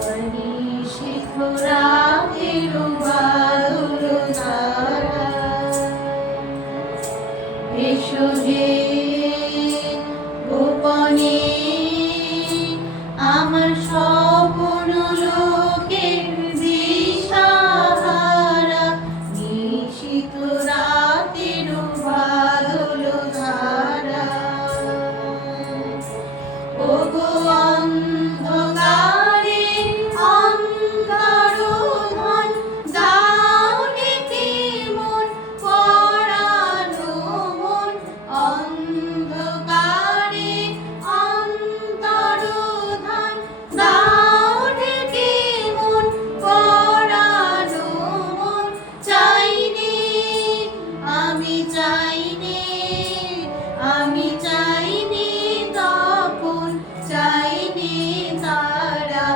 নিশীথ রাতের বাদল ধারা এসো হে গোপনে আমার স্বপ্ন লোকের দিশাহারা নিশীথ রাতের বাদল ধারা ওগো অন্ধকারে অন্তরোধন দাও ডেকে মন পরানো মন অন্ধকারে অন্তরোধন দাও ডেকে মন পরানো মন চাইনে আমি চাইনে আমি চাইনে তপন চাইনে তারা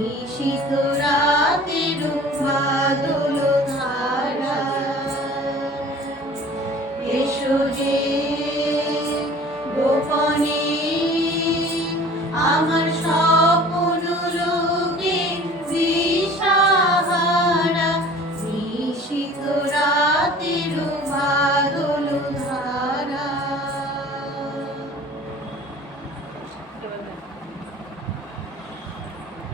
নিশীথ রাতের বাদল ধারা এসো হে গোপনে আমার